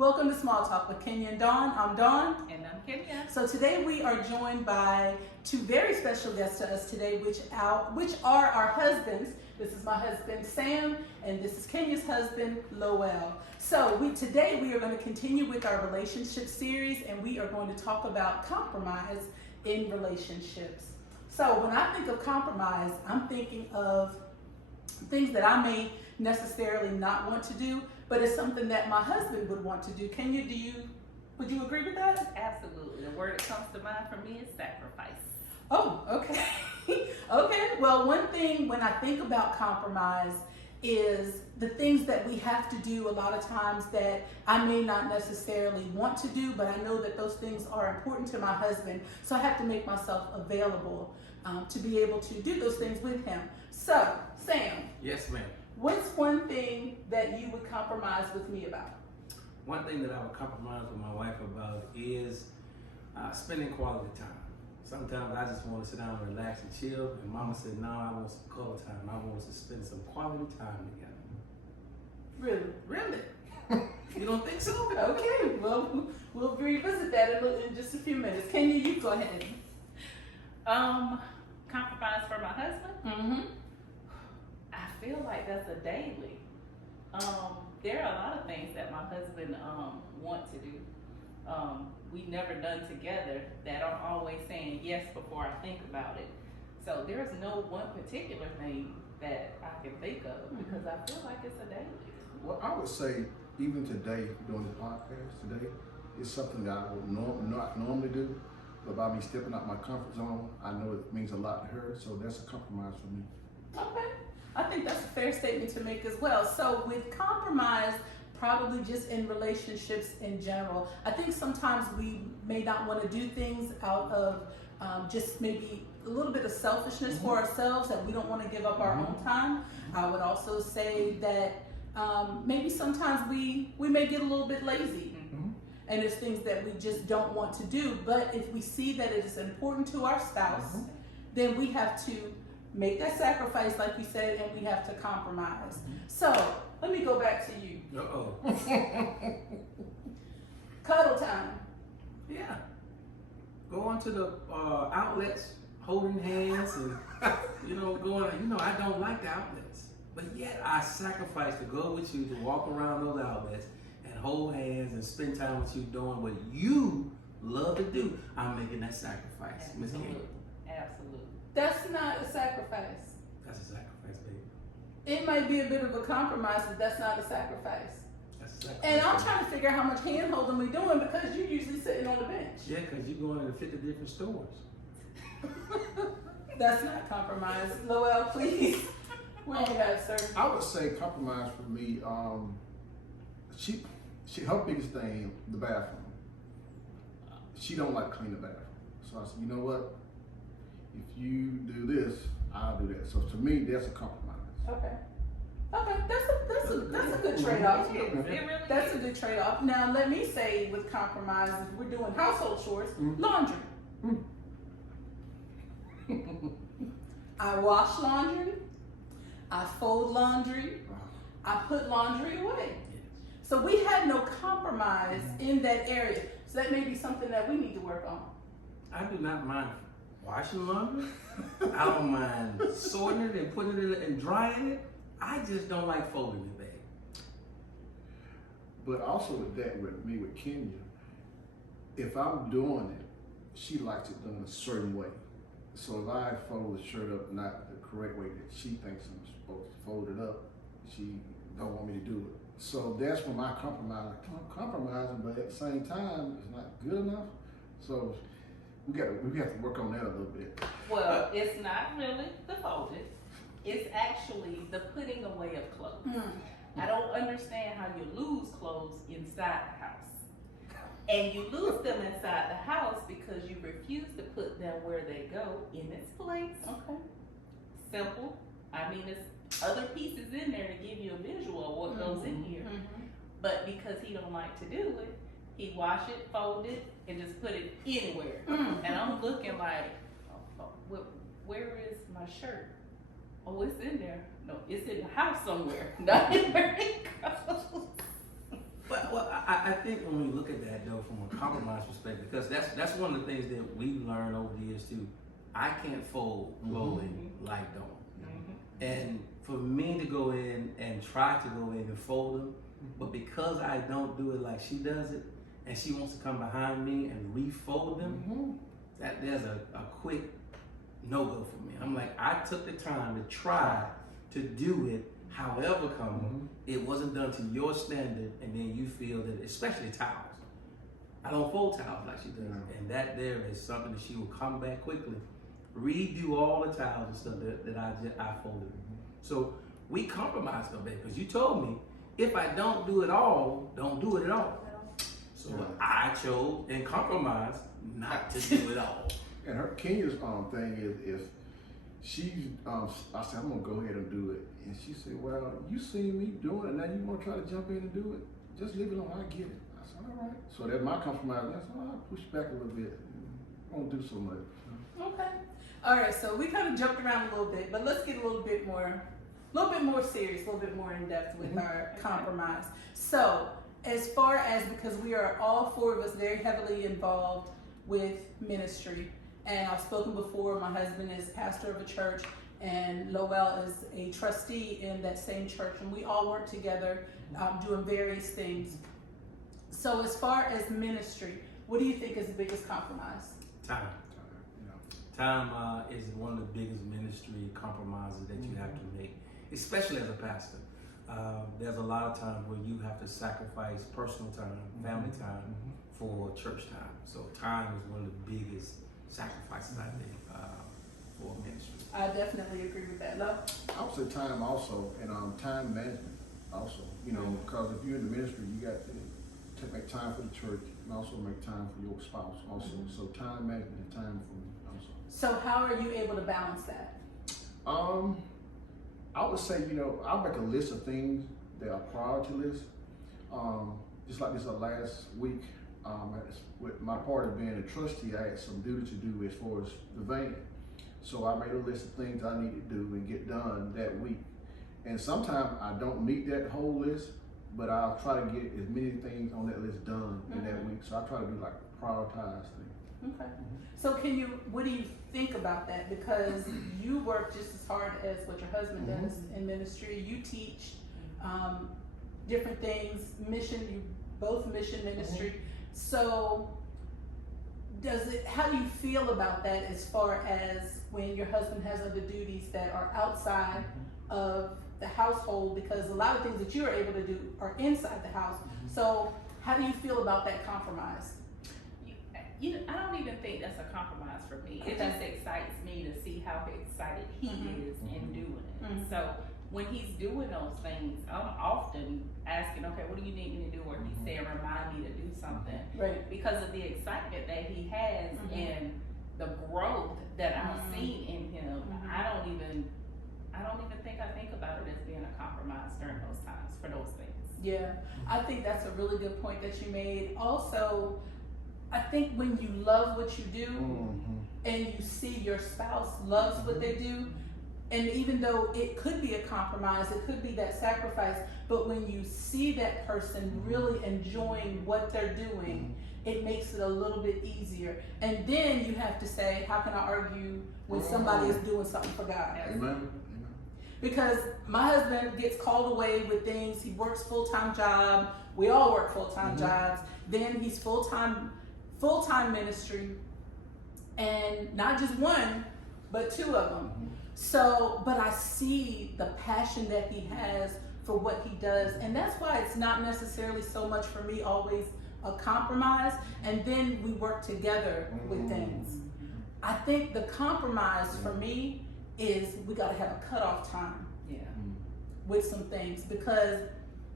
Welcome to Small Talk with Kenya and Dawn. I'm Dawn. And I'm Kenya. So today we are joined by two very special guests to us today, which are our husbands. This is my husband, Sam, and this is Kenya's husband, Lowell. So today we are going to continue with our relationship series, and we are going to talk about compromise in relationships. So when I think of compromise, I'm thinking of things that I may necessarily not want to do, but it's something that my husband would want to do. Kenya, would you agree with that? Absolutely. The word that comes to mind for me is sacrifice. Oh, okay. Okay. Well, one thing when I think about compromise is the things that we have to do a lot of times that I may not necessarily want to do, but I know that those things are important to my husband. So I have to make myself available to be able to do those things with him. So, Sam. Yes, ma'am. What's one thing that you would compromise with me about? One thing that I would compromise with my wife about is spending quality time. Sometimes I just want to sit down and relax and chill, and Mama said, no, I want some quality time. I want us to spend some quality time together. Really? You don't think so? Okay, well, we'll revisit that in just a few minutes. Kenya, you go ahead. Compromise for my husband? Mm-hmm. I feel like that's a daily. There are a lot of things that my husband want to do. We never done together that I'm always saying yes before I think about it. So there's no one particular thing that I can think of because I feel like it's a daily. Well, I would say even today, doing the podcast today, is something that I would not normally do. But by me stepping out my comfort zone, I know it means a lot to her. So that's a compromise for me. Okay. I think that's a fair statement to make as well. So with compromise, probably just in relationships in general, I think sometimes we may not want to do things out of just maybe a little bit of selfishness for ourselves, that we don't want to give up our own time. I would also say that maybe sometimes we may get a little bit lazy. And there's things that we just don't want to do. But if we see that it is important to our spouse, then we have to make that sacrifice, like you said, and we have to compromise. So let me go back to you. Uh-oh. Cuddle time. Yeah. Go on to the outlets, holding hands, and going. I don't like the outlets, but yet I sacrifice to go with you to walk around those outlets and hold hands and spend time with you doing what you love to do. I'm making that sacrifice, Miss King. Absolutely. That's not a sacrifice. That's a sacrifice, baby. It might be a bit of a compromise, but that's not a sacrifice. That's a sacrifice. And I'm trying to figure out how much hand holding we're doing because you're usually sitting on the bench. Yeah, because you're going into 50 different stores. That's not compromise. Lowell, please. What do you have, sir? I would say compromise for me. She her biggest thing, the bathroom. She don't like to clean the bathroom. So I said, you know what? If you do this, I'll do that. So to me, that's a compromise. Okay. Okay, that's a good trade-off. It really That's is. a good trade-off. Now, let me say with compromise, if we're doing household chores, laundry. I wash laundry. I fold laundry. I put laundry away. So we had no compromise in that area. So that may be something that we need to work on. I do not mind washing laundry. I don't mind sorting it and putting it and drying it. I just don't like folding it, babe. But also with that, with me, with Kenya, if I'm doing it, she likes it done a certain way. So if I fold the shirt up not the correct way that she thinks I'm supposed to fold it up, she don't want me to do it. So that's when I compromise. I'm compromising, but at the same time, it's not good enough. So we have to work on that a little bit. Well, it's not really the folded. It's actually the putting away of clothes. I don't understand how you lose clothes inside the house. And you lose them inside the house because you refuse to put them where they go in its place. Okay. Simple. I mean, there's other pieces in there to give you a visual of what goes in here. But because he don't like to do it, he wash it, fold it, and just put it anywhere. And I'm looking like, where is my shirt? Oh, it's in there. No, it's in the house somewhere. Not in where it goes. Well, I I think when we look at that though from a compromise perspective, because that's one of the things that we learned over the years too. I can't fold clothing like don't. And for me to go in and try to go in and fold them, but because I don't do it like she does it, and she wants to come behind me and refold them, that there's a quick no-go for me. I'm like, I took the time to try to do it, however come, it wasn't done to your standard, and then you feel that, especially towels. I don't fold towels like she does, and that there is something that she will come back quickly, redo all the towels and stuff that I folded. So we compromised a bit, because you told me, if I don't do it all, don't do it at all. So I chose and compromised not to do it all. And her Kenya's thing is if she I said I'm gonna go ahead and do it, and she said, well, you seen me doing it, now you want to try to jump in and do it? Just leave it alone, I get it. I said, all right. So that's my compromise. That's I'll push back a little bit. I won't do so much. Okay. All right. So we kind of jumped around a little bit, but let's get a little bit more serious, a little bit more in depth with our compromise. So as far as, because we are all four of us very heavily involved with ministry, and I've spoken before, my husband is pastor of a church, and Lowell is a trustee in that same church, and we all work together doing various things. So as far as ministry, what do you think is the biggest compromise? Time. Time is one of the biggest ministry compromises that you have to make, especially as a pastor. There's a lot of times where you have to sacrifice personal time, family time, for church time. So time is one of the biggest sacrifices I think for ministry. I definitely agree with that. Love? I would say time also, and time management also. You know, because if you're in the ministry, you got to make time for the church and also make time for your spouse also. So time management and time for me also. So how are you able to balance that? I would say, you know, I'll make a list of things that are priority lists. Just like this last week, with my part of being a trustee, I had some duty to do as far as the van. So I made a list of things I need to do and get done that week. And sometimes I don't meet that whole list, but I'll try to get as many things on that list done in that week. So I try to do like a prioritized thing. Okay. So what do you think about that? Because you work just as hard as what your husband does in ministry. You teach different things, you both mission ministry. So how do you feel about that as far as when your husband has other duties that are outside of the household? Because a lot of things that you're able to do are inside the house. So how do you feel about that compromise? I don't even think that's a compromise for me. It just excites me to see how excited he is in doing it. So when he's doing those things, I'm often asking, okay, what do you need me to do? Or he's saying, remind me to do something. Right. Because of the excitement that he has and the growth that I've seen in him, I don't even think about it as being a compromise during those times for those things. Yeah, I think that's a really good point that you made. Also, I think when you love what you do and you see your spouse loves what they do, and even though it could be a compromise, it could be that sacrifice, but when you see that person really enjoying what they're doing, it makes it a little bit easier. And then you have to say, how can I argue when somebody is doing something for God? Amen. Because my husband gets called away with things. He works full-time job. We all work full-time jobs. Then he's full-time ministry, and not just one, but two of them. So, but I see the passion that he has for what he does, and that's why it's not necessarily so much for me always a compromise, and then we work together with things. I think the compromise for me is we gotta have a cutoff time with some things, because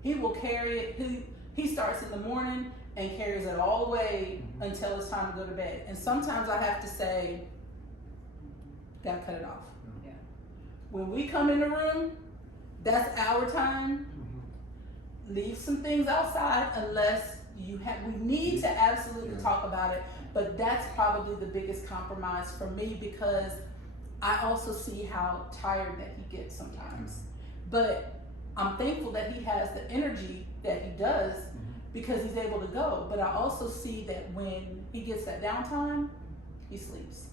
he will carry it, he starts in the morning and carries it all the way until it's time to go to bed. And sometimes I have to say, gotta cut it off. Yeah. When we come in the room, that's our time. Leave some things outside unless we need to absolutely talk about it. But that's probably the biggest compromise for me, because I also see how tired that he gets sometimes. But I'm thankful that he has the energy that he does, because he's able to go. But I also see that when he gets that downtime, he sleeps.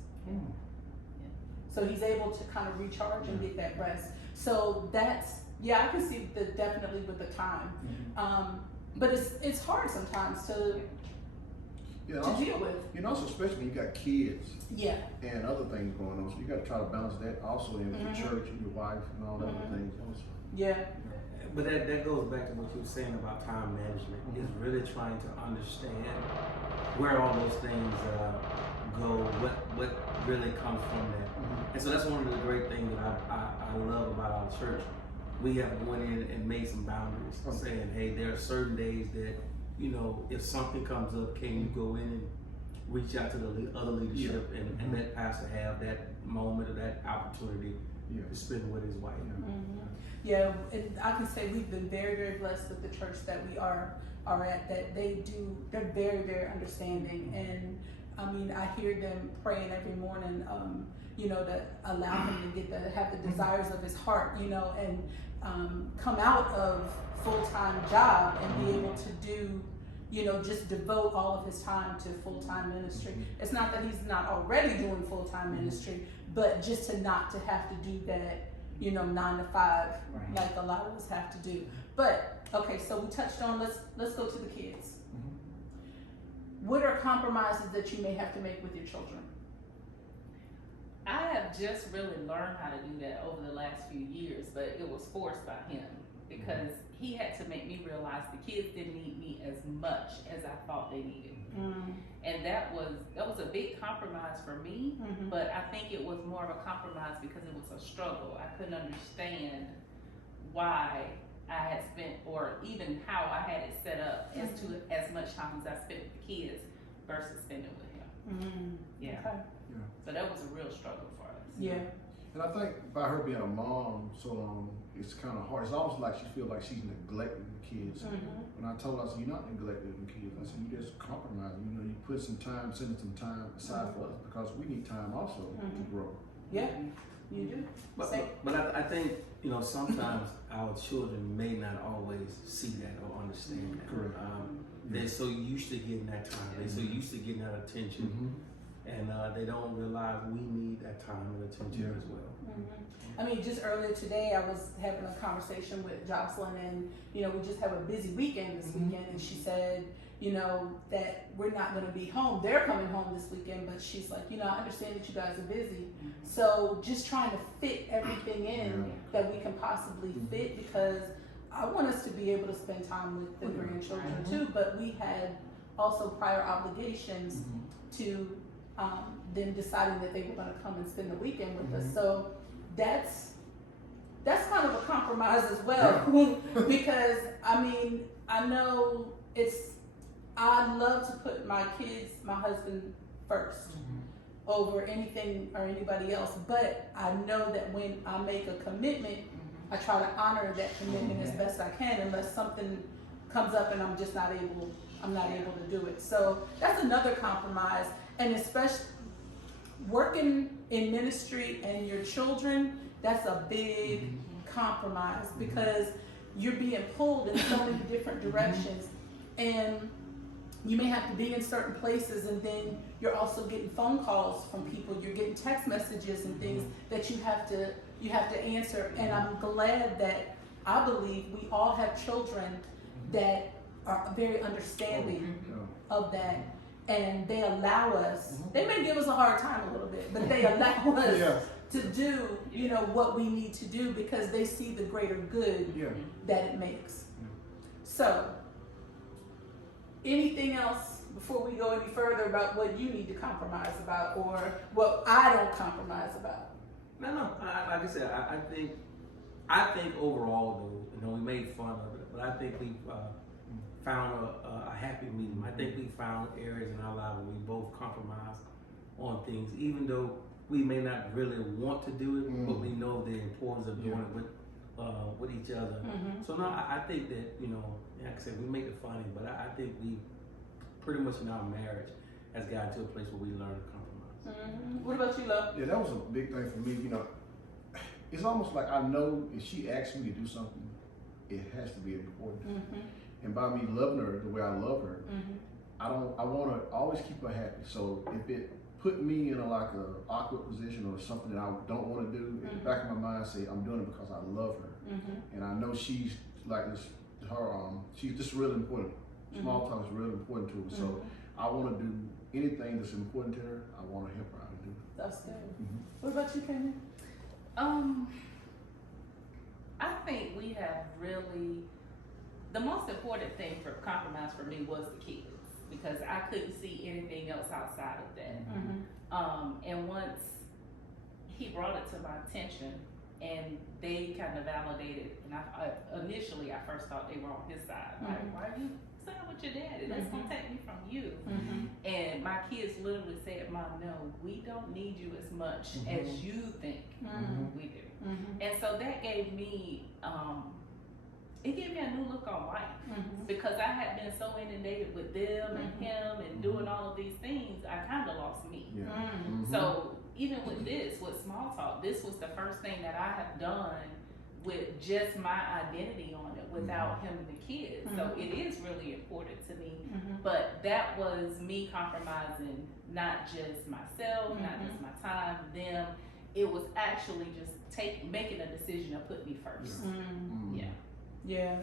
So he's able to kind of recharge and get that rest. So that's, yeah, I can see definitely with the time. But it's hard sometimes to deal with. You know, so especially when you got kids Yeah. and other things going on, so you got to try to balance that also in with your church and your wife and all that other things also. Yeah. But that goes back to what you were saying about time management. Is really trying to understand where all those things go, what really comes from that. And so that's one of the great things that I love about our church. We have went in and made some boundaries, saying, hey, there are certain days that, you know, if something comes up, can you go in and reach out to the other leadership and let Pastor have that moment or that opportunity to spend with his wife. Yeah, and I can say we've been very, very blessed with the church that we are at, that they're very, very understanding. And I mean, I hear them praying every morning, you know, to allow him to have the desires of his heart, you know, and come out of full-time job and be able to do, you know, just devote all of his time to full-time ministry. It's not that he's not already doing full-time ministry, but just to not to have to do that, you know, 9 to 5, like a lot of us have to do. But okay, so we touched on, let's go to the kids. What are compromises that you may have to make with your children? I have just really learned how to do that over the last few years, but it was forced by him because he had to make me realize the kids didn't need me as much as I thought they needed. And that was a big compromise for me, but I think it was more of a compromise because it was a struggle. I couldn't understand why I had spent, or even how I had it set up as to as much time as I spent with the kids versus spending with him. Yeah. Okay. So that was a real struggle for us. Yeah. And I think by her being a mom so long, it's kind of hard. It's almost like she feels like she's neglecting the kids. When I told her, I said, you're not neglecting the kids. I said, you just compromising. You know, you put some time, sending some time aside for us because we need time also to grow. Yeah, you do. But I think, you know, sometimes our children may not always see that or understand that. Correct. They're so used to getting that time. They're so used to getting that attention. And they don't realize we need that time and attention as well. I mean, just earlier today, I was having a conversation with Jocelyn, and you know, we just have a busy weekend this weekend, and she said, you know, that we're not going to be home. They're coming home this weekend, but she's like, you know, I understand that you guys are busy, so just trying to fit everything in that we can possibly fit, because I want us to be able to spend time with the grandchildren too, but we had also prior obligations to them deciding that they were going to come and spend the weekend with us. So that's kind of a compromise as well, because I mean, I know I love to put my kids, my husband first over anything or anybody else, but I know that when I make a commitment, I try to honor that commitment as best I can, unless something comes up and I'm just not able to do it. So that's another compromise. And especially working in ministry and your children, that's a big compromise, because you're being pulled in so many different directions, and you may have to be in certain places, and then you're also getting phone calls from people, you're getting text messages and things that you have to answer. And I'm glad that I believe we all have children that are very understanding of that. And they allow us, they may give us a hard time a little bit, but they allow us to do, you know, what we need to do, because they see the greater good that it makes. So, anything else before we go any further about what you need to compromise about, or what I don't compromise about? No. Like I said, I think overall, though, you know, we made fun of it, but I think we've found a happy medium. I think we found areas in our life where we both compromise on things, even though we may not really want to do it, but we know the importance of doing it with each other. So no, I think that, you know, like I said, we make it funny, but I think we pretty much in our marriage has gotten to a place where we learn to compromise. What about you, love? Yeah, that was a big thing for me. You know, it's almost like I know if she asks me to do something, it has to be important. And by me loving her the way I love her, Mhm. I want to always keep her happy. So if it put me in a awkward position or something that I don't want to do, in the back of my mind, say I'm doing it because I love her, and I know she's like this. She's just really important. Small talk is really important to her. So I want to do anything that's important to her. I want to help her out and do it. That's good. What about you, Kenya? I think we have really, the most important thing for compromise for me was the kids, because I couldn't see anything else outside of that. And once he brought it to my attention and they kind of validated, and initially I first thought they were on his side. Like, why are you saying with your daddy? That's gonna take me from you. And my kids literally said, Mom, no, we don't need you as much as you think we do. And so that gave me, it gave me a new look on life, because I had been so inundated with them and him and doing all of these things, I kind of lost me. So even with small talk, this was the first thing that I have done with just my identity on it without him and the kids. So it is really important to me, but that was me compromising not just myself, not just my time, them. It was actually just making a decision to put me first. Yeah,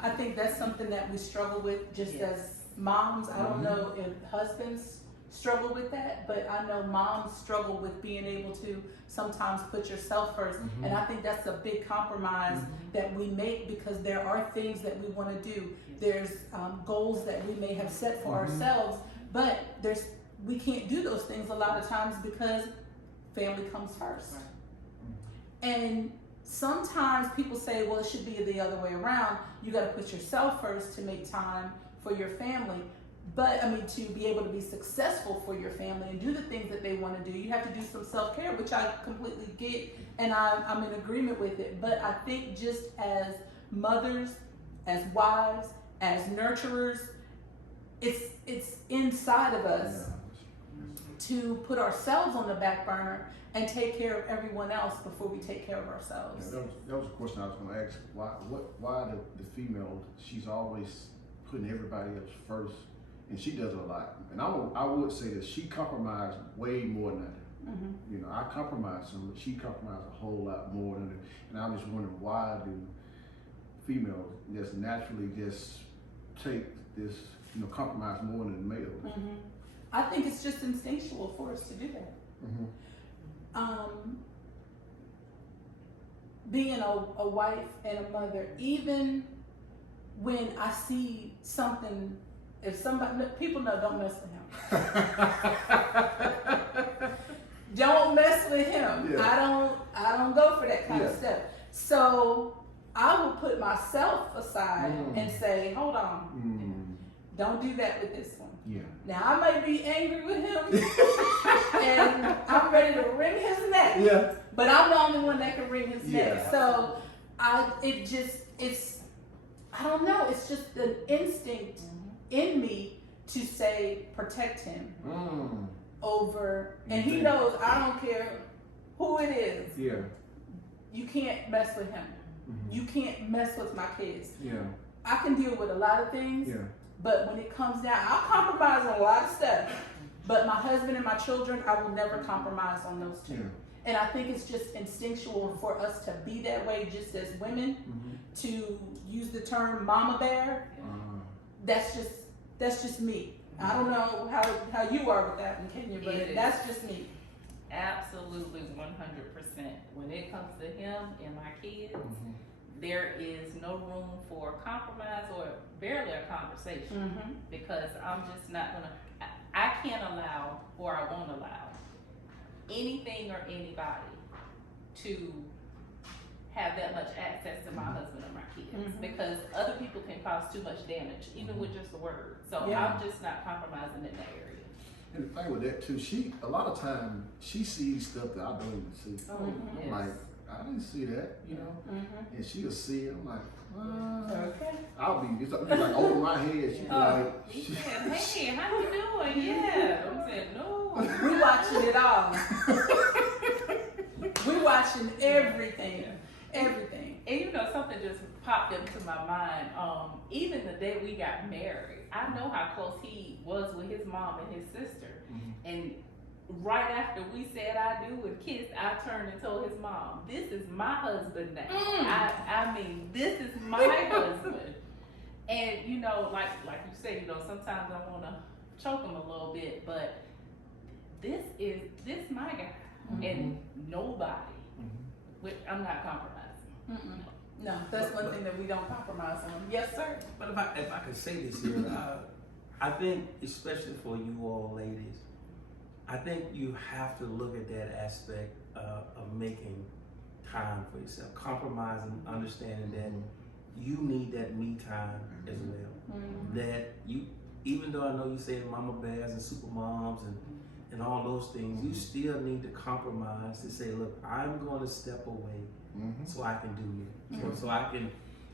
I think that's something that we struggle with just as moms. I don't know if husbands struggle with that, but I know moms struggle with being able to sometimes put yourself first. And I think that's a big compromise that we make, because there are things that we want to do. There's goals that we may have set for ourselves, but we can't do those things a lot of times because family comes first. And sometimes people say, well, it should be the other way around. You got to put yourself first to make time for your family. But I mean, to be able to be successful for your family and do the things that they want to do, you have to do some self-care, which I completely get, and I'm in agreement with it. But I think just as mothers, as wives, as nurturers, it's inside of us to put ourselves on the back burner and take care of everyone else before we take care of ourselves. That was a question I was going to ask. Why the female, she's always putting everybody else first, and she does it a lot. And I would say that she compromised way more than I do. You know, I compromise some, but she compromised a whole lot more than it. And I'm just wondering, why do females just naturally just take this, compromise more than the males? I think it's just instinctual for us to do that. Being a wife and a mother, even when I see something, people know, don't mess with him. Don't mess with him. Yeah. I don't go for that kind of stuff. So I will put myself aside and say, hold on, don't do that with this one. Now I might be angry with him and I'm ready to wring his neck. But I'm the only one that can wring his neck. So I don't know, it's just an instinct in me to say protect him over, and he knows I don't care who it is. You can't mess with him. You can't mess with my kids. I can deal with a lot of things. But when it comes down, I'll compromise on a lot of stuff. But my husband and my children, I will never compromise on those two. And I think it's just instinctual for us to be that way, just as women, to use the term mama bear. That's just me. I don't know how you are with that one, Kenya, but that's just me. Absolutely 100%. When it comes to him and my kids, there is no room for compromise or barely a conversation, because I'm just not gonna, I can't allow, or I won't allow anything or anybody to have that much access to my husband or my kids, because other people can cause too much damage, even with just a word. So I'm just not compromising in that area. And the thing with that too, a lot of time she sees stuff that I don't even see. I'm like, I didn't see that, and she'll see it. I'm like, Okay. it's like over my head. She like, He said, hey, how you doing? Yeah. I'm saying, no. We watching it all. We watching everything. Everything. And something just popped into my mind. Even the day we got married, I know how close he was with his mom and his sister. And right after we said I do and kissed, I turned and told his mom, "This is my husband now." I mean, this is my husband. And you know, like you say, you know, sometimes I want to choke him a little bit, but this my guy, and nobody. I'm not compromising. No, that's one thing that we don't compromise on. Yes, sir. But if I could say this here, I think especially for you all ladies, I think you have to look at that aspect of making time for yourself, compromising, understanding that you need that me time as well. That you, even though I know you say mama bears and super moms and all those things, you still need to compromise to say, look, I'm going to step away so I can do me, so I can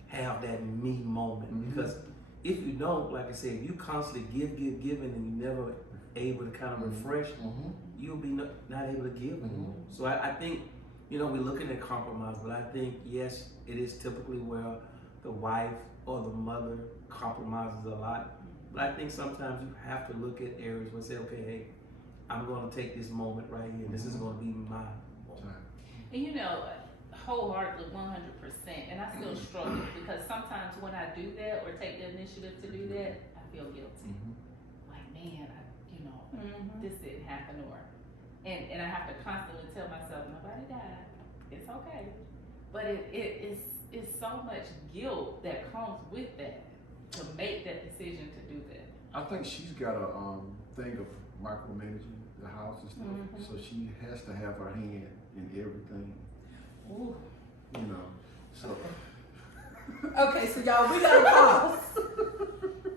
have that me moment. Because if you don't, like I said, if you constantly giving and you never able to kind of refresh, you'll be not able to give anymore. So I think, you know, we're looking at compromise, but I think, yes, it is typically where the wife or the mother compromises a lot. But I think sometimes you have to look at areas where say, okay, hey, I'm going to take this moment right here. This is going to be my moment. And you know, wholeheartedly, 100%. And I still struggle because sometimes when I do that or take the initiative to do that, I feel guilty. Like, man, this didn't happen, and I have to constantly tell myself, nobody died. It's okay. But it's so much guilt that comes with that to make that decision to do that. I think she's got a thing of micromanaging the house and stuff, so she has to have her hand in everything. Ooh. You know, so. Okay, so y'all, we gotta pause.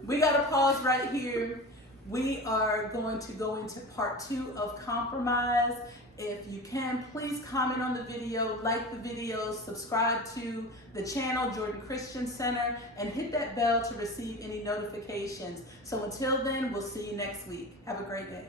We gotta pause right here. We are going to go into part 2 of compromise. If you can, please comment on the video, like the video, subscribe to the channel, Jordan Christian Center, and hit that bell to receive any notifications. So until then, we'll see you next week. Have a great day.